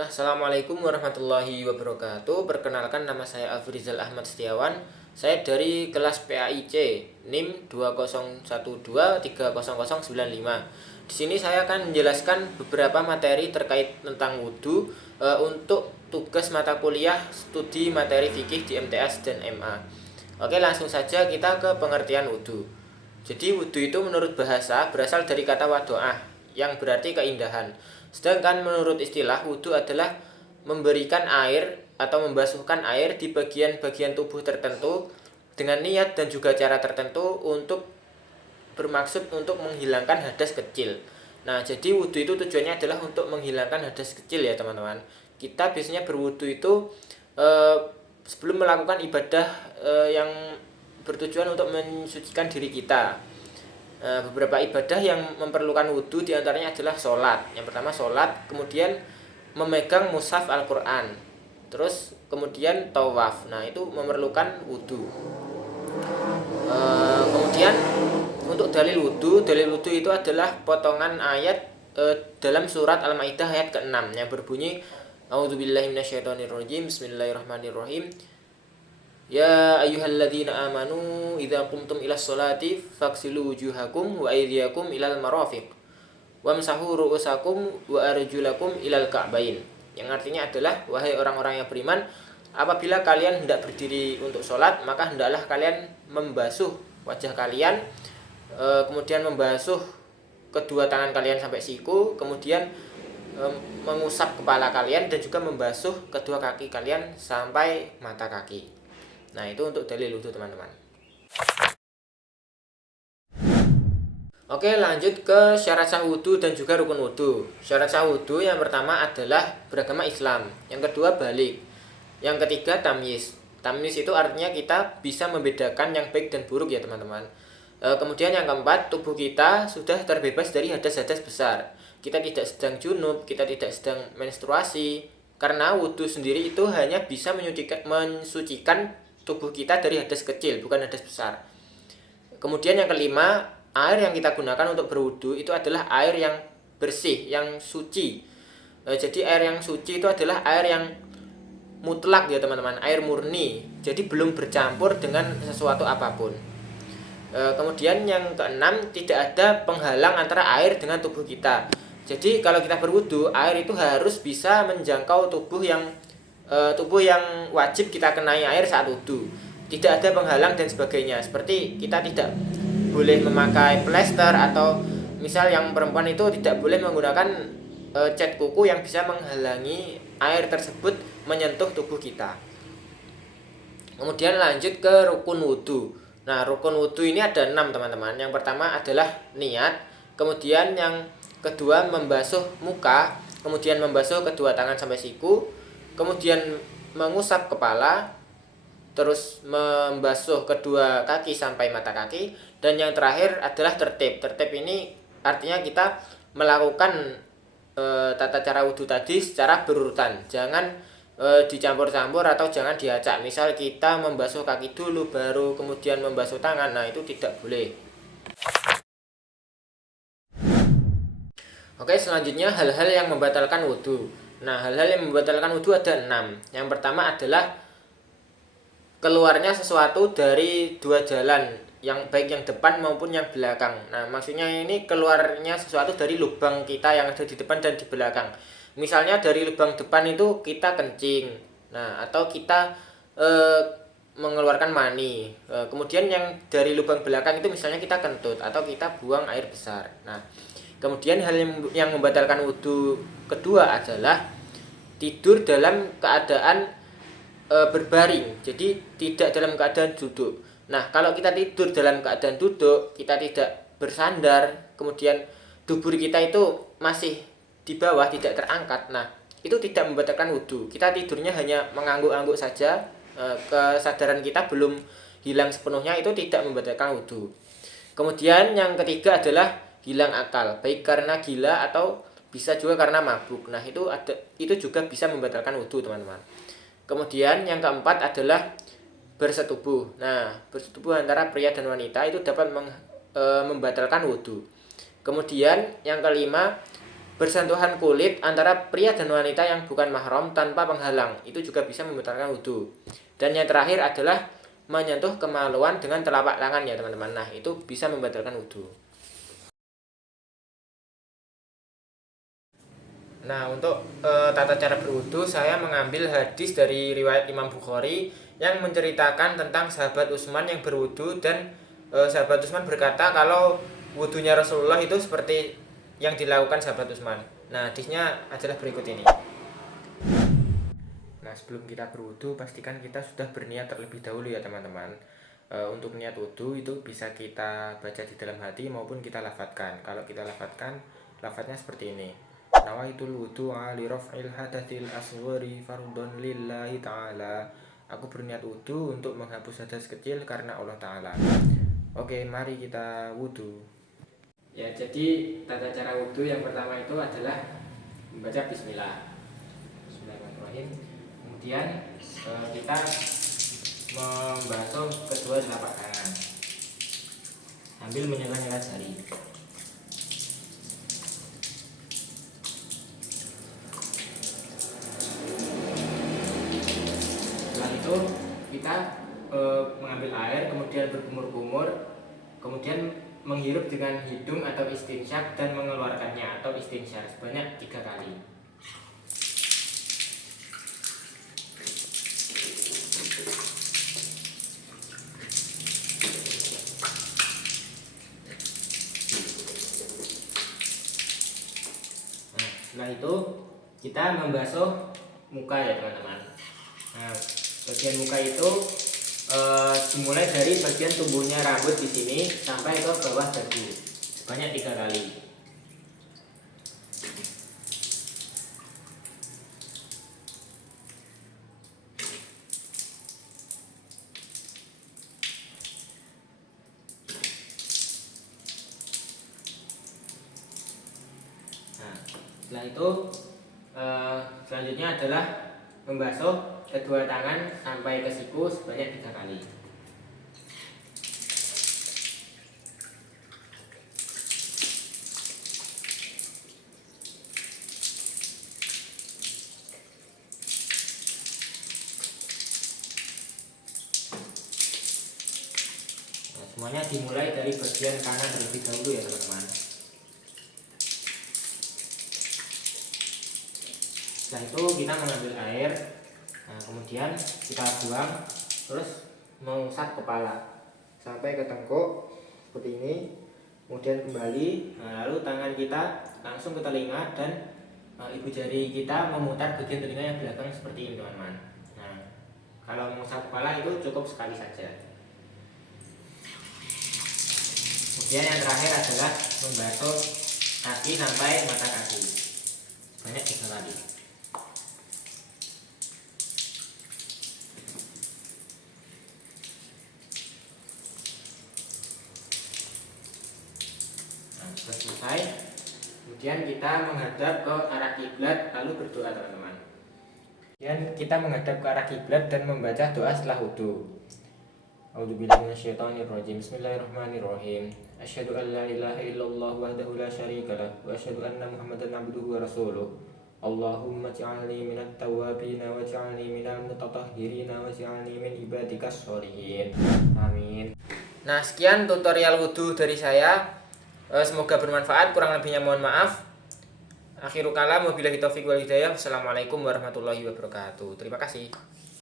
Assalamualaikum warahmatullahi wabarakatuh. Perkenalkan, nama saya Afrizal Ahmad Setiawan. Saya dari kelas PAIC NIM 2012300095. Di sini saya akan menjelaskan beberapa materi terkait tentang wudhu untuk tugas mata kuliah studi materi fikih di MTS dan MA. Oke, langsung saja kita ke pengertian wudhu. Jadi wudhu itu menurut bahasa berasal dari kata wado'ah yang berarti keindahan. Sedangkan menurut istilah, wudhu adalah memberikan air atau membasuhkan air di bagian-bagian tubuh tertentu dengan niat dan juga cara tertentu untuk bermaksud untuk menghilangkan hadas kecil. Nah, jadi wudhu itu tujuannya adalah untuk menghilangkan hadas kecil ya teman-teman. Kita biasanya berwudhu itu sebelum melakukan ibadah yang bertujuan untuk mensucikan diri kita. Beberapa ibadah yang memerlukan wudhu diantaranya adalah sholat. Yang pertama sholat, kemudian memegang mushaf Al-Quran, terus kemudian tawaf. Nah, itu memerlukan wudhu. Kemudian untuk dalil wudhu itu adalah potongan ayat dalam surat Al-Maidah ayat ke-6 yang berbunyi A'udzubillahi minasyaitonirrajim, Bismillahirrahmanirrahim. Ya ayyuhalladzina amanu idza qumtum ilas sholati faghsilu wujuhakum wa aydiyakum ilal marafiq wamsahu ru'usakum wa arjulakum ilal ka'bain. Yang artinya adalah, wahai orang-orang yang beriman, apabila kalian hendak berdiri untuk sholat, maka hendaklah kalian membasuh wajah kalian, kemudian membasuh kedua tangan kalian sampai siku, kemudian mengusap kepala kalian dan juga membasuh kedua kaki kalian sampai mata kaki. Nah, itu untuk dalil wudhu teman-teman. Oke, lanjut ke syarat sah wudhu dan juga rukun wudhu. Syarat sah wudhu yang pertama adalah beragama Islam, yang kedua balik, yang ketiga tamyiz. Tamyiz itu artinya kita bisa membedakan yang baik dan buruk ya teman-teman. Kemudian yang keempat, tubuh kita sudah terbebas dari hadas-hadas besar. Kita tidak sedang junub, kita tidak sedang menstruasi, karena wudhu sendiri itu hanya bisa mensucikan tubuh kita dari hadas kecil, bukan hadas besar. Kemudian yang kelima, air yang kita gunakan untuk berwudu itu adalah air yang bersih, yang suci. Jadi air yang suci itu adalah air yang mutlak ya teman-teman, air murni. Jadi belum bercampur dengan sesuatu apapun. Kemudian yang keenam, tidak ada penghalang antara air dengan tubuh kita. Jadi kalau kita berwudu, air itu harus bisa menjangkau tubuh yang wajib kita kenai air saat wudhu. Tidak ada penghalang dan sebagainya. Seperti kita tidak boleh memakai plester, atau misal yang perempuan itu tidak boleh menggunakan cat kuku yang bisa menghalangi air tersebut menyentuh tubuh kita. Kemudian lanjut ke rukun wudhu. Nah, rukun wudhu ini ada 6 teman-teman. Yang pertama adalah niat, kemudian yang kedua membasuh muka, kemudian membasuh kedua tangan sampai siku, kemudian mengusap kepala, terus membasuh kedua kaki sampai mata kaki, dan yang terakhir adalah tertib. Tertib ini artinya kita melakukan tata cara wudhu tadi secara berurutan. Jangan dicampur-campur atau jangan diacak. Misal kita membasuh kaki dulu baru kemudian membasuh tangan. Nah, itu tidak boleh. Oke, selanjutnya hal-hal yang membatalkan wudhu. Nah, hal-hal yang membatalkan wudhu ada 6. Yang pertama adalah keluarnya sesuatu dari dua jalan, yang baik yang depan maupun yang belakang. Nah, maksudnya ini keluarnya sesuatu dari lubang kita yang ada di depan dan di belakang. Misalnya dari lubang depan itu kita kencing, nah, atau kita mengeluarkan mani. Kemudian yang dari lubang belakang itu misalnya kita kentut atau kita buang air besar. Nah, kemudian hal yang membatalkan wudhu kedua adalah tidur dalam keadaan berbaring, jadi tidak dalam keadaan duduk. Nah, kalau kita tidur dalam keadaan duduk, kita tidak bersandar, kemudian dubur kita itu masih di bawah, tidak terangkat. Nah, itu tidak membatalkan wudhu. Kita tidurnya hanya mengangguk-angguk saja, kesadaran kita belum hilang sepenuhnya, itu tidak membatalkan wudhu. Kemudian yang ketiga adalah hilang akal, baik karena gila atau bisa juga karena mabuk. Nah, itu juga bisa membatalkan wudhu teman-teman. Kemudian yang keempat adalah bersetubuh. Nah, bersetubuh antara pria dan wanita itu dapat membatalkan wudhu. Kemudian yang kelima, bersentuhan kulit antara pria dan wanita yang bukan mahram tanpa penghalang, itu juga bisa membatalkan wudhu. Dan yang terakhir adalah menyentuh kemaluan dengan telapak tangan ya teman-teman. Nah, itu bisa membatalkan wudhu. Nah, untuk tata cara berwudhu, saya mengambil hadis dari riwayat Imam Bukhari yang menceritakan tentang sahabat Utsman yang berwudhu, dan sahabat Utsman berkata kalau wudhunya Rasulullah itu seperti yang dilakukan sahabat Utsman. Nah, hadisnya adalah berikut ini. Nah, sebelum kita berwudhu, pastikan kita sudah berniat terlebih dahulu ya teman-teman. Untuk niat wudhu itu bisa kita baca di dalam hati maupun kita lafadzkan. Kalau kita lafadzkan, lafadznya seperti ini. Nawaitul wudu'a li raf'il hadatsil asghari fardhon lillahi ta'ala. Aku berniat wudhu untuk menghapus hadas kecil karena Allah Ta'ala. Oke, mari kita wudhu. Ya, jadi tata cara wudhu yang pertama itu adalah membaca bismillah. Bismillahirrahmanirrahim. Kemudian kita membasuh kedua telapak tangan sambil menyela-nyela jari. Setelah itu kita mengambil air, kemudian berkumur-kumur, kemudian menghirup dengan hidung atau istinsyak dan mengeluarkannya atau istinsyar sebanyak 3 kali. Nah, setelah itu kita membasuh muka ya teman-teman. Nah, bagian muka itu dimulai dari bagian tumbuhnya rambut di sini sampai ke bawah dagu sebanyak 3 kali. Nah, setelah itu selanjutnya adalah membasuh kedua tangan sampai ke siku sebanyak 3 kali. Nah, semuanya dimulai dari bagian kanan terlebih dahulu ya teman-teman. Setelah itu kita mengambil air, nah kemudian kita buang, terus mengusap kepala sampai ke tengkuk seperti ini, kemudian kembali. Nah, lalu tangan kita langsung ke telinga dan ibu jari kita memutar bagian telinga yang belakang seperti ini teman-teman. Nah, kalau mengusap kepala itu cukup sekali saja. Kemudian yang terakhir adalah membasuh kaki sampai mata kaki sebanyak 3 kali. Sudah selesai, kemudian kita menghadap ke arah kiblat lalu berdoa teman-teman. Kemudian kita menghadap ke arah kiblat dan membaca doa setelah wudhu. A'udzubillahi minasyaitonirrajim. Bismillahirrahmanirrahim. Asyhadu an la ilaha illallah wahdahu la syarikalah wa asyhadu anna Muhammadan abduhu wa rasuluh. Allahumma ij'alni minat tawwabin waj'alni minal mutatahhirin waj'alni min ibadikas sholihin. Amin. Nah, sekian tutorial wudhu dari saya. Semoga bermanfaat, kurang lebihnya mohon maaf. Akhirul kalam, wabillahi taufiq wal hidayah. Wassalamualaikum warahmatullahi wabarakatuh. Terima kasih.